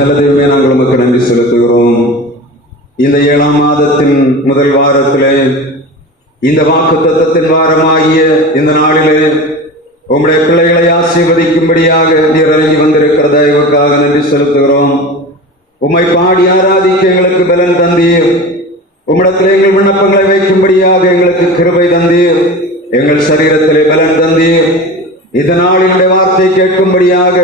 நல்ல தெய்வமே, நாங்கள் உமக்கு நன்றி செலுத்துகிறோம். இந்த 7ஆம் மாதத்தின் முதல் வாரத்திலே, இந்த வாக்குத்தத்தத்தின் வாரமாகிய இந்த நாளிலே உம்முடைய பிள்ளைகளை ஆசீர்வதிக்கும்படியாக நீர் இறங்கி வந்திருக்கிற தயவுக்காக நன்றி செலுத்துகிறோம். உம்மை பாடி ஆராதிக்க எங்களுக்கு பலன் தந்தீர். உம்மிடத்தில் எங்கள் விண்ணப்பங்களை வைக்கும்படியாக எங்களுக்கு கிருபை தந்தீர். எங்கள் சரீரத்திலே பலன் தந்தீர். இந்த நாளினுடைய வார்த்தை கேட்கும்படியாக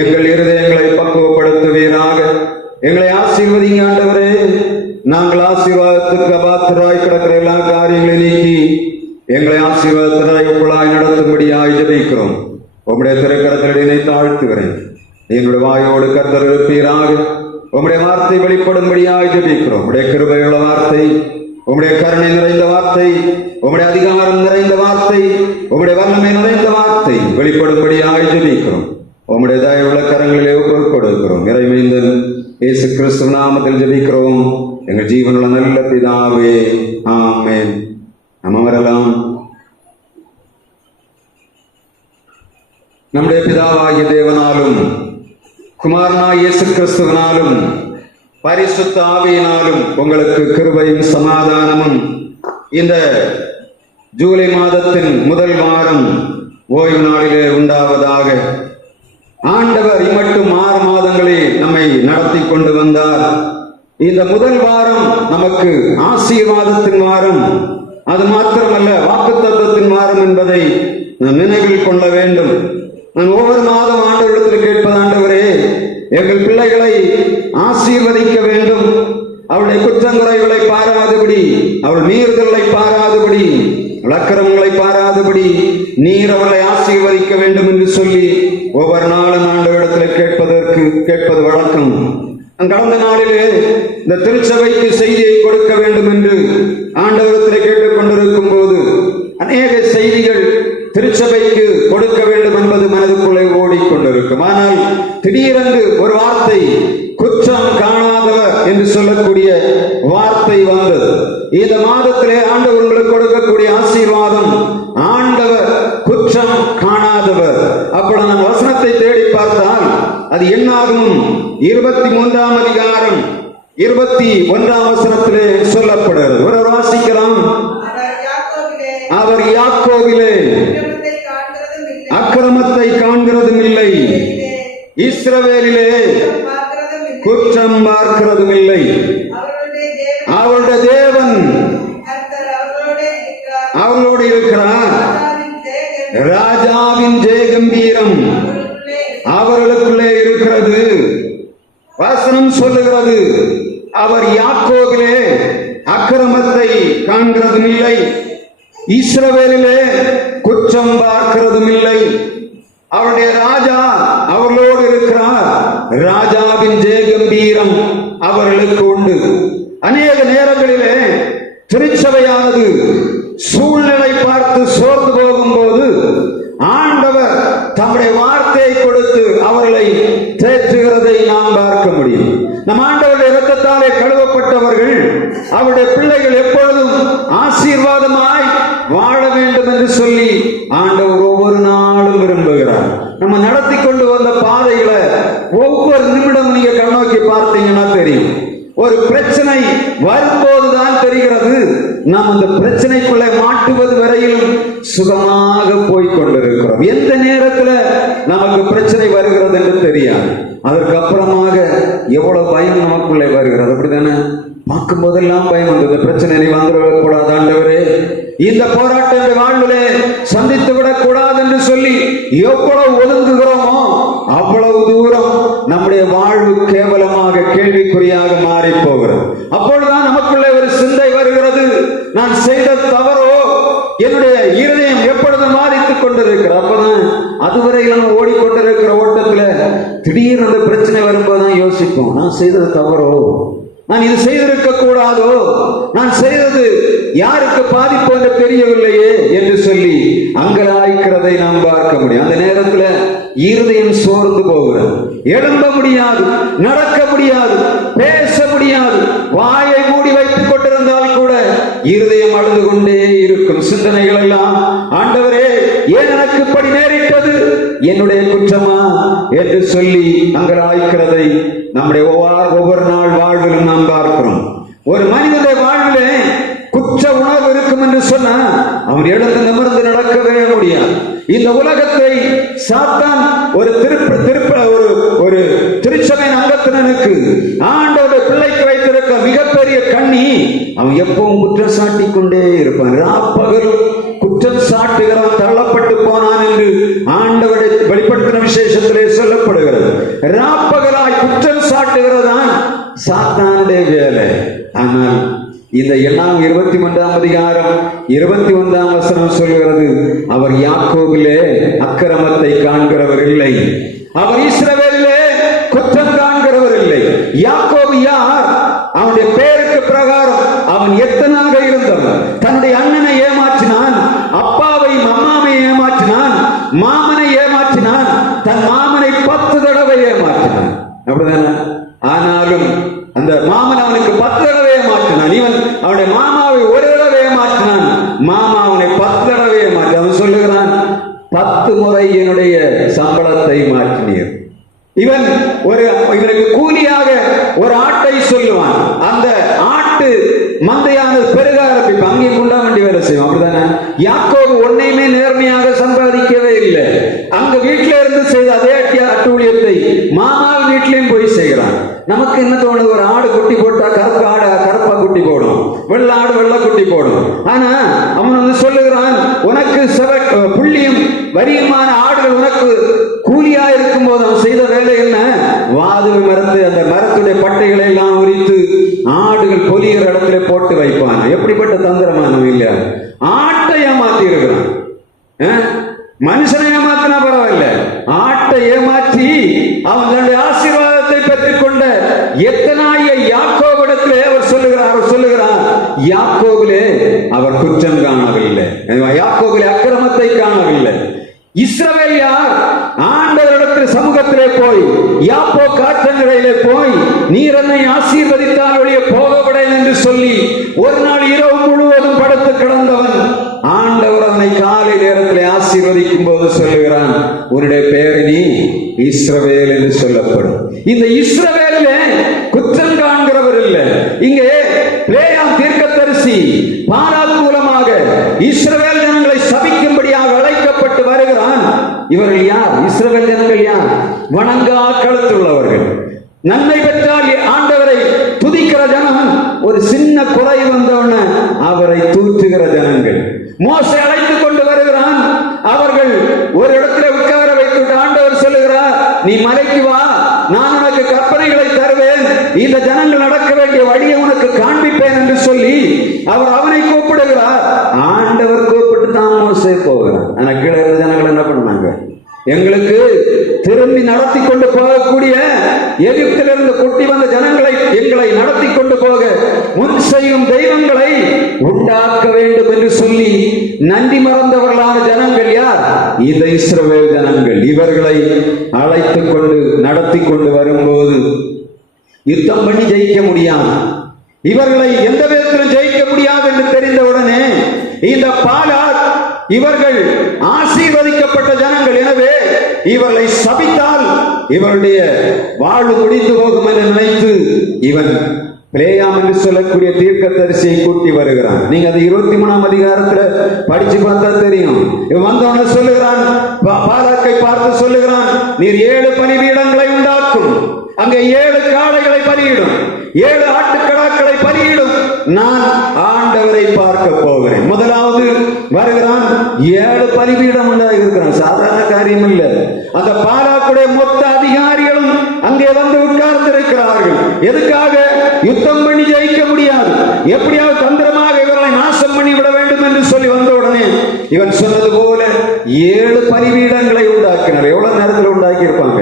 எங்கள் இருதயங்களை பக்குவப்படுத்துவீராக. எங்களை ஆசீர்வதிங்க ஆண்டவரே. நாங்கள் ஆசீர்வாதத்துக்கு அபாத்திராய் கிடக்கிற எல்லா காரியங்களையும் நீக்கி எங்களை ஆசீர்வாதத்தினாய் நடத்தும்படியாய் ஜெபிக்கிறோம். உம்முடைய திருக்கரத்திலே தாழ்த்துகிறேன். எங்களுடைய வாயோடு கர்த்தர் இருப்பீராக. உம்முடைய வார்த்தை வெளிப்படும்படியாய் ஜெபிக்கிறோம். உம்முடைய கிருபையுள்ள வார்த்தை, உம்முடைய கருணை நிறைந்த வார்த்தை, உம்முடைய அதிகாரம் நிறைந்த வார்த்தை, உம்முடைய வல்லமை நிறைந்த வார்த்தை வெளிப்படும்படியாய் ஜெபிக்கிறோம். உம்முடைய தயவுள்ள கரங்களிலே ஒப்புக் கொடுக்கிறோம். இறைமைந்தன் இயேசு கிறிஸ்து நாமத்தில் ஜெபிக்கிறோம் எங்கள் ஜீவனுள்ள நல்ல பிதாவே, ஆமென். நம்ம வரலாம். நம்முடைய பிதாவாகிய தேவனாலும் குமாரனாகிய இயேசு கிறிஸ்துவினாலும் பரிசுத்த ஆவியினாலும் உங்களுக்கு கிருபையும் சமாதானமும் இந்த ஜூலை மாதத்தின் முதல் வாரம் ஓய்வு நாளிலே உண்டாவதாக. ஆண்டவர் இம்மட்டும் 6 மாதங்களில் நம்மை நடத்தி கொண்டு வந்தார். இந்த முதல் வாரம் நமக்கு ஆசீர்வாதத்தின் வாரம். அது மாத்திரமல்ல, வாக்குத்தத்தத்தின் வாரம் என்பதை நாம் நினைவில் கொள்ள வேண்டும். நான் ஒவ்வொரு மாதம் ஆண்டவரிடத்தில் கேட்பது, ஆண்டவரே எங்கள் பிள்ளைகளை ஆசீர்வதிக்க வேண்டும். அவருடைய குற்றங்குறைகளை பாராதபடி, அவள் மீறுதல்களை பாராதபடி, அக்கிரமங்களை பாராதபடி நீர் அவர்களை ஆசீர்வதிக்க வேண்டும் என்று சொல்லி ஒவ்வொரு நாளும் ஆண்டவரிடத்தில் கேட்பது வழக்கம். கடந்த நாளிலே இந்த திருச்சபைக்கு செய்தியை கொடுக்க வேண்டும் என்று ஆண்டவரிடத்தில் கேட்டுக் கொண்டிருக்கும் போது அநேக செய்திகள் திருச்சபைக்கு கொடுக்க வேண்டும் என்பது மனதுக்குள்ளே ஓடிக்கொண்டிருக்கும். ஆனால் திடீரென்று ஒரு வார்த்தை, குற்றம் காணாதவர் என்று சொல்லக்கூடிய வார்த்தை வந்தது. இந்த மாதத்திலே ஆண்டவர் உங்களுக்கு கொடுக்கக்கூடிய ஆசீர்வாதம், ஆண்டவர் குற்றம் காணாதவர். அப்படி நான் வசனத்தை தேடி பார்த்தால் அது என்னாகும் 23ஆம் அதிகாரம் 21ஆம் வசனத்திலே சொல்லப்படுகிறது. ஒரு வாசிக்கலாம். அவர் யாக்கோபிலே அக்கிரமத்தை காண்கிறதும் இல்லை, இஸ்ரவேலிலே குற்றம் பார்க்கிறதும் இல்லை. அவருடைய தேவன் அவர்களோடு இருக்கிறார். ராஜாவின் ஜெயகம்பீரம் அவர்களுக்குள்ளே இருக்கிறது. வசனம் சொல்லுகிறது, அவர் யாக்கோபிலே அக்கிரமத்தை காண்கிறதும் இல்லை, இஸ்ரவேலிலே குற்றம் பார்க்கிறதும் இல்லை. அவருடைய ராஜா அவர்களோடு இருக்கிறார். ராஜாவின் ஜெயகம்பீரம் அவர்களுக்கு உண்டு. அநேக நேரங்களிலே திருச்சபையானது சூழ்நிலை பார்த்து சோர்ந்து போகும்போது ஆண்டவர் தம்முடைய வார்த்தையை கொடுத்து அவர்களை தேற்றுகிறதை நாம் பார்க்க முடியும். நம் ஆண்டவருடைய இரத்தத்தாலே கழுவப்பட்டவர்கள், அவருடைய பிள்ளைகள் எப்பொழுதும் ஆசீர்வாதமாய் வாழ வேண்டும் என்று சொல்லி ஆண்டவர் ஒவ்வொரு நாளும் விரும்புகிறார். நம்ம நடத்தி கொண்டு வந்த பாதைகளை ஒவ்வொரு நிமிடம் நீங்க கண்ணோக்கி பார்த்தீங்கன்னா தெரியும். ஒரு பிரச்சனை வரும்போதுதான் தெரிகிறது நாம் அந்த பிரச்சனைக்குள்ளே மாட்டுவது வரையிலும் சுகமாக போய்கொண்டிருக்கிறோம். எந்த நேரத்துல நமக்கு பிரச்சனை வருகிறது என்று தெரியாது. அதற்கு அப்புறமாக எவ்வளவு பயம் நமக்குள்ளே வருகிறது. அப்படித்தானே? பார்க்கும் போதெல்லாம் பயம் வந்தது. பிரச்சனை வந்துவிடக்கூடாது ஆண்டவரே, இந்த போராட்ட வாழ்விலே சந்தித்து விடக் கூடாது என்று சொல்லி எவ்வளவு ஒதுங்குகிறோமோ அவ்வளவு தூரம் நம்முடைய வாழ்வு கேவலமாக கேள்விக்குறியாக மாறி போகிறது. அப்பொழுதுதான் நமக்குள்ளே ஒரு சிந்தை வருகிறது, நான் செய்த தவறோ என்னுடைய இருதயம் எப்பொழுதும் மாறித்துக் கொண்டிருக்கிற. அப்பதான் அதுவரை நம்ம ஓடிக்கொண்டிருக்கிற ஓட்டத்துல திடீர்னு அந்த பிரச்சனை வரும்போதுதான் யோசிப்போம், நான் செய்தது தவறோ, நான் இது செய்திருக்க கூடாதோ, நான் செய்தது யாருக்கு பாதிப்பு என்று தெரியவில்லையே என்று சொல்லி அங்கலாய்க்கிறதை நாம் பார்க்க முடியும். அந்த நேரத்துல இருதயம் சோர்ந்து போகிறது. எழும்ப முடியாது, நடக்க முடியாது, பேச முடியாது. வாயை மூடி வைத்துக் கொண்டிருந்தால் கூட இருதயம் அழுது கொண்டே இருக்கும். சிந்தனைகள் எல்லாம், ஆண்டவரே ஏன் எனக்கு இப்படி நேரிட்டது, என்னுடைய குற்றமா என்று என்று சொல்லி அங்கலாய்க்கிறதை நம்முடைய ஒவ்வொரு நாள் வாழ்விலும் நாம் பார்க்கிறோம். ஒரு மனிதனுடைய வாழ்விலே குற்ற உணர்வு இருக்கும் என்று சொன்னா அவன் எழுந்து நிமிர்ந்து நடக்கவே முடியாது. இந்த உலகத்தை சாத்தான் ஒரு ஒரு திருச்சபையின் அங்கத்தினனுக்கு ஆண்டவருடைய பிள்ளைக்கு வைத்திருக்க மிகப்பெரிய கண்ணி. அவன் எப்பவும் குற்றம் சாட்டி கொண்டே இருப்பான். ராப்பகலும் குற்றம் சாட்டுகிறவன் தள்ளப்பட்டு போனான் என்று ஆண்டவரை வெளிப்படுத்தின விசேஷத்திலே சொல்லப்படுகிறது. ராப்பகலாய் குற்றம் சாட்டுகிறதான் சாத்தானுடைய வேலை. ஆனால் இந்த 21ஆம் அதிகாரம் 21ஆம் வசனம் சொல்கிறது, அவர் யாக்கோபிலே அக்கிரமத்தை காண்கிறவர் இல்லை, அவர் இஸ்ரவேலிலே குற்றம் காண்கிறவர் இல்லை. யாக்கோபு யார்? அவனுடைய பேருக்கு பிரகாரம் அவன் எத்தனாக இருந்தவன். தன்னுடைய அண்ணனை ஏமாற்றினான், அப்பாவை அம்மாவை ஏமாற்றினான், மாமனை ஏமாற்றினான், தன் மாமனை 10 தடவை ஏமாற்றினான். அப்படிதானே? ஆனாலும் அந்த மாமன் அவனுக்கு 10 தடவை ஏமாற்றினான். இவன் அவனுடைய மாமாவை ஒரு தடவை ஏமாற்றினான், மாமா அவனை 10 தடவை ஏமாற்றி. அவன் சொல்லுகிறான், 10 முறை என்னுடைய சம்பளத்தை மாற்றினீர். இவனுக்கு கூலியாக ஒரு ஆட்டை சொல்லுவான். அந்த ஆட்டு மந்தையானது பெருக ஆரம்பிப்பான். அங்கே குண்டா வண்டி வேலை செய்வோம். அப்படிதானே? யாக்கோபு ஒன்னையுமே நேர்மையாக சம்பாதிக்கவே இல்லை. அங்க வீட்டில இருந்து செய்த அதே அட்டூழியத்தை மாமா வீட்டிலையும் போய் செய்கிறான். நமக்கு என்ன தோணுது? ஒரு ஆடு குட்டி போட்டா கருப்பு ஆடு கருப்பா குட்டி போடும், வெள்ளை ஆடு வெள்ளை குட்டி போடும். ஆனா அவன் சொல்லுகிறான், உனக்கு புள்ளியும் வரியுமான ஆடுகள் உனக்கு கூலியா இருக்கும் போது அவன் செய்த வேலை என்ன? வாதுவை மரத்து அந்த மரத்துடைய பட்டைகளை எல்லாம் உரித்து ஆடுகள் பொலிகிற இடத்துல போட்டு வைப்பான். எப்படிப்பட்ட தந்திரமானவன் இல்லையா? ஆட்டை ஏமாத்தி இருக்கிறான். மனுஷனை ஏமாத்தினா பரவாயில்ல, ஆட்டை ஏமாற்றி அவன் தன்னுடைய ஆசீர்வாதத்தை பெற்றுக் கொண்ட எத்தனாய யாக்கோபிடத்திலே அவர் சொல்லுகிறார், யாக்கோபிலே அவர் குற்றம் காணவில்லை, யாக்கோபிலே அக்கிரமத்தை காணவில்லை. இஸ்ரவேல் யார்? ஆண்டவரிடத்தில் சமூகத்திலே போய் யாப்போ காற்றங்கரையிலே போய் நீர் என்னை ஆசீர்வதித்தால் ஒழிய போகப்படேன் என்று சொல்லி ஒரு நாள் இரவு முழுவதும் படுத்து கிடந்தவன் ஆண்டவர் அவனை காலை நேரத்திலே ஆசீர்வதிக்கும் போது சொல்லுகிறான், உன்னுடைய பெயர் நீ இஸ்ரவேல் என்று சொல்லப்படும். இந்த இஸ்ரவேலிலே குற்றம் காண்கிறவர் இல்லை. இங்கே பிலேயாம் தீர்க்கதரிசி பாராக் மூலமாக இஸ்ரவேல் ஜனங்களை சபிக்கும்படியாக அழைக்கப்பட்டு வருகிறான். இவர்கள் யார்? இஸ்ரவேல் ஜனங்கள் யார்? வணங்கா கழுத்துள்ளவர்கள். நன்மை பெற்றால் ஆண்டவரை துதிக்கிற ஜனம், ஒரு சின்ன குறை வந்தவன அவரை தூற்றுகிற ஜனங்கள். மோசே அழைத்துக் கொண்டு வருகிறான். அவர்கள் ஒரு இடத்துல உட்கார வைத்து ஆண்டவர் சொல்லுகிறார், நீ மலைக்கு வா, நான் உனக்கு கற்பனைகளை தருவேன், இந்த ஜனங்கள் நடக்க வேண்டிய வழியை உனக்கு காண்பிப்பேன் என்று சொல்லி அவர் அவனை கூப்பிடுகிறார். ஆண்டவர் கூப்பிட்டு தான் மோசே போகிறார். ஆனா கீழே இருந்த ஜனங்கள் என்ன பண்ணாங்க? எங்களுக்கு திரும்பி நடத்தி கொண்டு போகக்கூடிய எகிப்திலிருந்து கொட்டி வந்த ஜனங்களை எங்களை நடத்தி கொண்டு போக முன் செய்யும் தெய்வங்களை உண்டாக்க வேண்டும் என்று சொல்லி நன்றி மறந்தவர்களான ஜனங்கள் யார்? இந்த இஸ்ரவேல் ஜனங்கள். இவர்களை அழைத்துக் கொண்டு நடத்தி கொண்டு வரும்போது யுத்தம் பண்ணி ஜெயிக்க முடியாது, இவர்களை எந்த விதத்திலும் ஜெயிக்க முடியாது என்று தெரிந்தவுடனே இந்த பாலாக் இவர்கள் ஆசீர்வதிக்கப்பட்ட ஜனங்கள், எனவே இவர்களை சபித்தால் இவருடைய வாழ்வு முடிந்து போகும் என்று நினைத்து இவன் பிலேயாம் என்று சொல்லக்கூடிய தீர்க்கதரிசியை கூட்டி வருகிறான். நீங்க அது 23ஆம் அதிகாரத்துல படிச்சு பார்த்தா தெரியும். இவன் வந்தவன சொல்லுகிறான், பாலாக்கை பார்த்து சொல்லுகிறான், நீர் 7 பலிபீடங்களை உண்டாக்கும், அங்கே 7 காளைகளை பலியிடும், 7 ஆட்டுக்கடாக்களை பலியிடும், நான் ஆண்டவரை பார்க்க போகிறேன். முதலாவது வருகிறான், 7 பலிபீடம் உண்டாகிருக்கிறான். சாதாரண காரியம் இல்ல. அந்த பாலாக்குடைய மொத்த அதிகாரிகளும் அங்கே வந்து உட்கார்ந்திருக்கிறார்கள். எதுக்காக? யுத்தம் பண்ணி ஜெயிக்க முடியாது, எப்படியாவது தந்திரமாக இவர்களை நாசம் பண்ணி விட வேண்டும் என்று சொல்லி வந்த உடனே இவன் சொன்னது போல 7 பலிபீடங்களை உண்டாக்கினார். எவ்வளவு நேரத்தில் உண்டாக்கி இருப்பாங்க?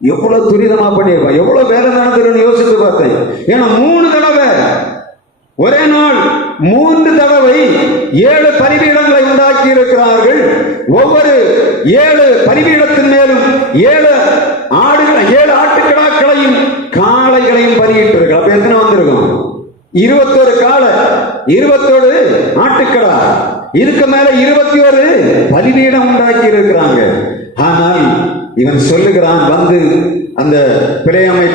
எவ்வளவு துரிதமா பண்ணிருப்பான், எவ்வளவு வேலை நடந்துருன்னு யோசித்து பார்த்தேன். ஏன்னா 3 தடவை ஒரே நாள் 3 தடவை 7 பலிபீடங்களை உண்டாக்கி இருக்கிறார்கள். ஒவ்வொரு 7 பலிபீடத்தின் மேலும் 7 ஆடுகளை 7 ஆட்டுக்கடாக்களையும் காளைகளையும் பலியிட்டு. அப்ப எத்தனை வந்திருக்கும்? 21 காளை, 21 ஆட்டுக்கடா, இதுக்கு மேல 21 பலிபீடம் உண்டாக்கி இருக்கிறாங்க. ஆனால் இவன் சொல்லுகிறான் வந்து அந்த பிழையாமை